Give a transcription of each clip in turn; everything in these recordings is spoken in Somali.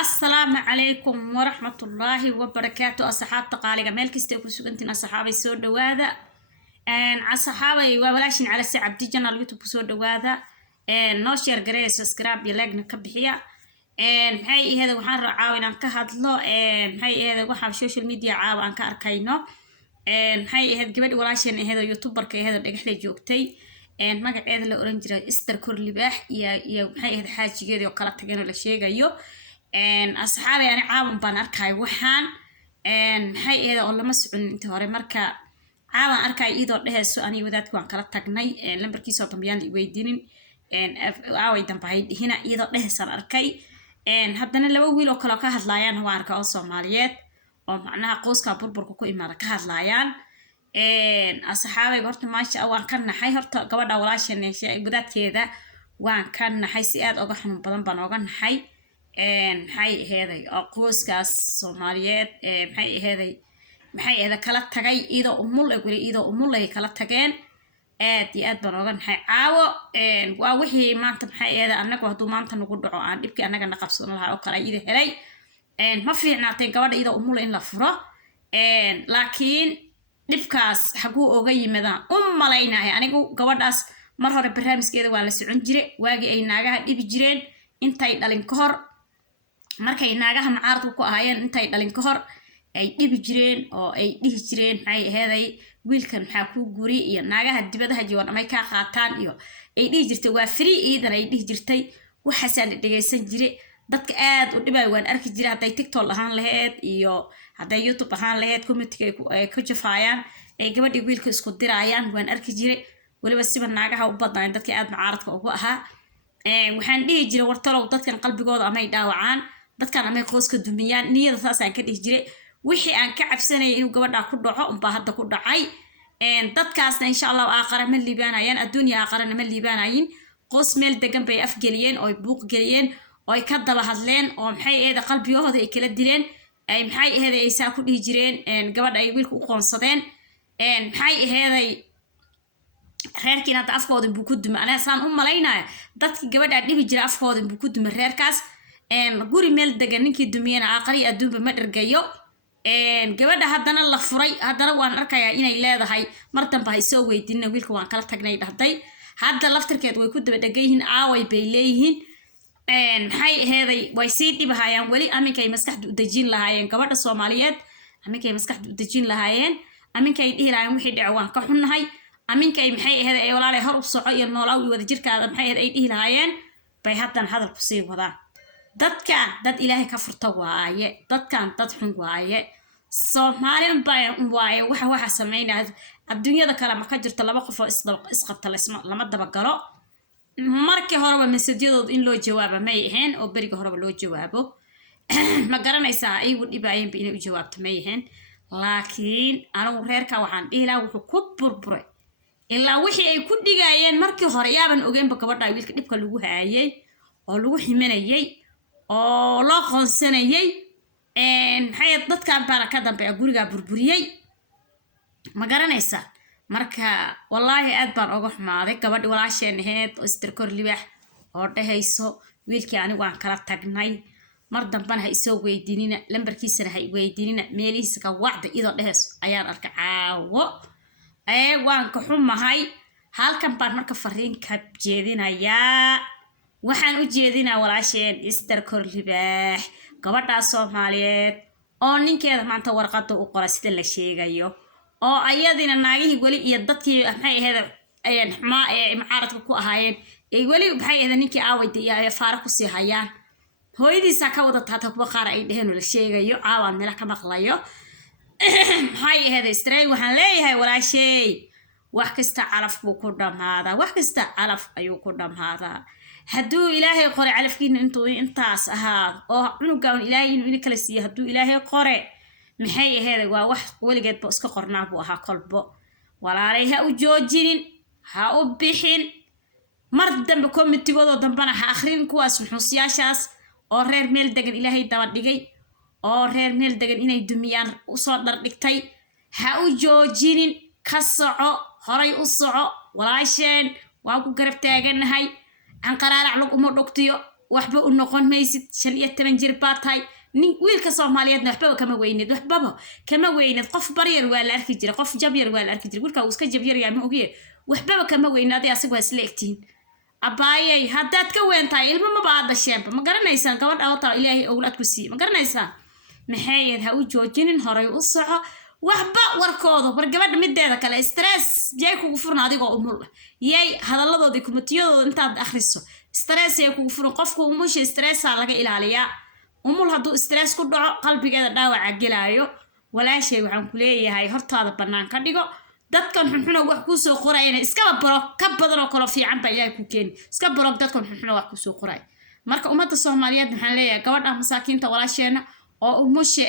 السلام عليكم ورحمة الله وبركاته. أصحاب تقاليق مالكستي كسوقنتين أصحابي سو دواذا أصحابي وولاشين على سي عبدي جنا اليوتيوب سو دواذا نو شير غري سبسكرايب يلاقنا كبخيا هاي هذا waxaan raacawin aan ka hadlo hay hada waxa social media caaw aan ka arkayno hay hada gabadh walaasheen hada youtuberka hada dhagaxle joogtay magaceeda la oran jiray Esther Korlibaax iyo hay hada xaajigeedii oo kala tageen la sheegayo asxaabi aan caawan baan arkay waxaan hay hada oo lama socon inta hore marka caawan arkay idoo dhaheeso ani wadaadku aan kala tagnay lambarkiisa dambayaan la weydiinin aaway dambahay hina idoo dhaheesan arkay haddana laba wiil oo kale ka hadlayaan waa arka oo Soomaaliyeed oo macnaha qoyska burburka ku imaada ka hadlayaan asxaabay horta maasha waan ka naxay horta gabadha walaasheen wadaadkeeda waan ka naxay si aad uga xanuun badan baan uga naxay maxay aheeday oo qoyskaas Soomaaliyeed maxay aheeday kala tagay idoo umul ay kala tageen aad iyo aad baan uga naxay caawo waa wixii maanta maxay aheeday anagu haduu maanta nagu dhaco aan dhibkii anaga na qabsan lahaa oo kale ida helay ma fiicnaatay gabadha idoo umul in la furo laakiin dhibkaas xaguu oga yimaadaan malaynahay anigu gabadhaas mar hore barnaamijkeeda waa la socon jiray waagi ay naagaha dhibi jireen intay dhalin ka hor markay naagaha mucaaradku ku ahaayeen intay dhalin ka hor ay dhibi jireen oo ay dhihi jireen maxay aheeday wiilkan maxaa ku guri iyo naagaha dibadaha joogan ama ka qaataan iyo ay dhihi jirtay waa free iidan ay dhihi jirtay waxaasaan dhageysan jiray dadka aad u dhibay waan arki jiray haday TikTok ahaan lahayd iyo haday YouTube ahaan lahayd community ay ku jafaayaan ay gabadhi wiilka isku dirayaan waan arki jiray waliba siba naagaha u badnaan dadka aad mucaaradka ugu ahaa waxaan dhihi jiray wartalow dadkan qalbigooda ama ay dhaawacaan dadkan ama qoyska dumiyaan niyada saasaan ka dhihi jiray wixii aan ka cabsanay inuu gabadha ku dhaco umba hadda ku dhacay dadkaasna insha Allah aakhira ma liibaanayaan adduunyo aakhirana ma liibaanayin qoys meel degan bay afgeliyeen oo buuq geliyeen oo ay ka daba hadleen oo maxay aheeday qalbigooda ay kala dileen ay maxay aheeday ay saa ku dhihi jireen gabadha ay wiilka u qoonsadeen maxay aheeday reerkiina hadda afkooda buu ku dumay aniga saan u malaynaya dadkii gabadha dhibi jiray afkooda buu ku dumay reerkaas guri meel degan ninkii dumiyana aakhiri adduunba ma dhergayo gabadha haddana la furay haddana waan arkayaa inay leedahay mar dambe hay soo weydiinna wiilka waan kala tagnay dhahday hadda laftirkeed way ku daba dhagan yihiin aaway bay leeyihiin maxay aheeday way sii dhibahayaan weli aminkay maskaxda u dejin lahaayeen gabadha Soomaaliyeed aminkay maskaxda u dejin lahaayeen aminkay dhihi lahaayeen wixii dhac waan ka xunnahay aminkay maxay aheeday ay walaalay hor u soco iyo noolaaw wada jirkaada maxay aheeday ay dhihi lahaayeen bay haddana hadal ku sii wadaan dadkan dad ilaahay ka furta waaye dadkan dad xun waaye Soomaaliyan baa waaye waxa sameynaa adduunyada kale ma ka jirto laba qof oo isqabta lama daba galo markii horeba message-yadooda in loo jawaabo may ahayn oo bariga horeba loo jawaabo ma garanaysaa ay u dhibaayeen inay u jawaabto may ahayn laakiin anigu reerka waxaan dhihi lahaa wuxuu ku burburay ilaa wixii ay ku dhigayeen markii hore yaaban ogeynba gabadha wiilka dhibka lagu haayay oo lagu ximanayay oo loo qoonsanayay maxay dadkan baa ka dambeeya guriga burburiyay ma garanaysaa marka wallahi aad baan uga xumaaday gabadhi walaasheen ahayd oo Esther Korlibaax oo dhahayso wiilkii anigu aan kala tagnay mar dambana ha isoo weydiinina lambarkiisana ha weydiinina meelihiisa ka wacda idoo dhahayso ayaan arkay caawo waan ka xumahay halkan baan marka fariin ka jeedinayaa waxaan u jeedinaa walaasheen Esther Korlibaax gabadha Soomaaliyeed oo ninkeeda maanta warqada u qoray sida la sheegayo oo ayadina naagihii wali iyo dadkii maxay aheeday ay xumaa ee mucaaradka ku ahaayeen ay wali maxay aheeday ninkii aawayday iyo faara ku sii hayaan hooyadiisa ka wada taata kuwa qaar ay dhaheen la sheegayo caawaan meel ka maqlayo maxay aheeday Esther waxaan leeyahay walaashay wax kasta calaf buu ku dhamaadaa wax kasta calaf ayuu ku dhamaadaa hadduu ilaahay qore calafkiina intuu intaas ahaa oo cunugan ilaahay inuu kala siiyo hadduu ilaahay qore maxay aheeday waa wax waligeed ba iska qornaa buu ahaa kolbo walaalay ha u joojinin ha u bixin mar dambe committee-gooda dambana ha akhrin kuwaas xusiyaashaas oo reer meel degan ilaahay daba dhigay oo reer meel degan inay dumiyaan u soo dhar dhigtay ha u joojinin ka soco horay u soco walaasheen waa ku garab taaganahay عن قرار على أمور دكتيو waxba u noqon maysid 15 jir baa tahay nin wiilka Soomaaliyeed waxba kama weynid waxba kama weynid qof baryar waa la arki jiray qof jab yar waa la arki jiray wiilka uu iska jab yar yaa ma ogiye waxba kama weynaaday asagu isla egtiin abaayay haddaad ka weyntahay ilmo ma baad sheeb ma garanaysan gabadha oo taa Ilaahay awlaad ku sii ma garanaysan maxay ha u joojinin horay u soco waxba warkooda war gabadha mideeda kale stress jay kugu furna adigoo umul yay hadaladoodii kumatiyadooda intaad akhriso stress ay kugu furan qofku umush stress laga ilaaliyaa umul hadduu stress ku dhaco qalbigeeda dhaawac galaayo walaashay waxaan ku leeyahay hortaada banaan ka dhigo dadkan xunxuna wax ku soo qorayna iska baro ka badan oo kala fiican ba yaay ku keen iska baro dadkan xunxuna wax ku soo qoray marka ummadda Soomaaliyeed waxaan leeyahay gabadha masaakiinta walaasheena oo umushe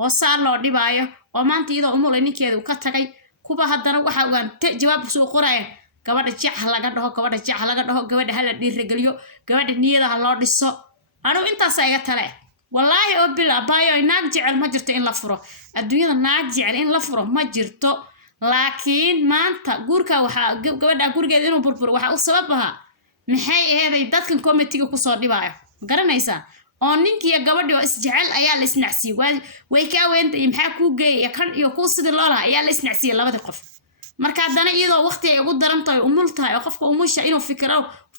oo saar loo dhibaayo oo maanta iyadoo umul ninkeeda uu ka tagay kuba haddana waxa uu jawaab soo qoray gabadha jacah laga dhaho gabadha hala dhiirigeliyo gabadha niyada loo dhiso anu intaas ay tale wallahi oo bil abayo naag jecel ma jirto in la furo adduunyada naag jecel in la furo ma jirto laakiin maanta guurka waxa gabadha gurigeeda inuu burburo waxa uu sababaha maxay ahayd dadkan committee ku soo dhibaayo garanaysa oo ninkii gabadhi oo isjecel ayaa la isnacsiyo way ka weentay maxaa ku geeyay kan iyo ku sidii loo lahaa ayaa la isnacsiyo labada qof marka hadana iyadoo waqti ay ugu darantahay umul tahay oo qofka umusha inuu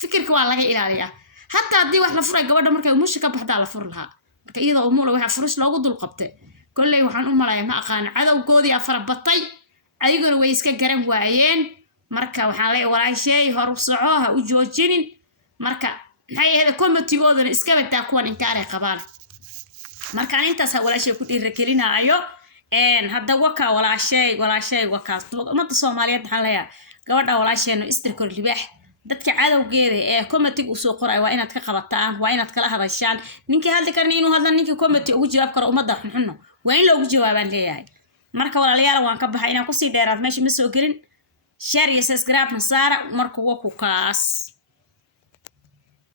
fikirka waa laga ilaaliyaa hatta hadii wax la furay gabadha markay umusha ka baxdaa la fur lahaa marka iyadoo umul waxa furus loogu dul qabtay kulay waxaan u malayaa ma aqaan cadawgoodii afar batay ayaguna way iska garan waayeen marka waxaan leeyahay walaashay hor u soco ha u joojinin marka maxay ahayd committee-gooda iska badaa kuwan inkaaray qabaan marka intaas walaashay ku dhiirigelinaayo hadda waka walaashay wakaas ummadda Soomaaliyeed waxaan leeyahay gabadha walaasheena istirkor libaax dadka cadawgeeda ee committee u soo qoray waa inaad ka qabataan waa inaad kala hadashaan ninkii hadli karna inuu hadla ninkii committee ugu jawaab karo ummadda xunxuno waa in loogu jawaabaan leeyahay marka walaalayaal waan ka baxay inaan ku sii dheeraad meesha ma soo gelin share iyo subscribe na saara markuu waku kaas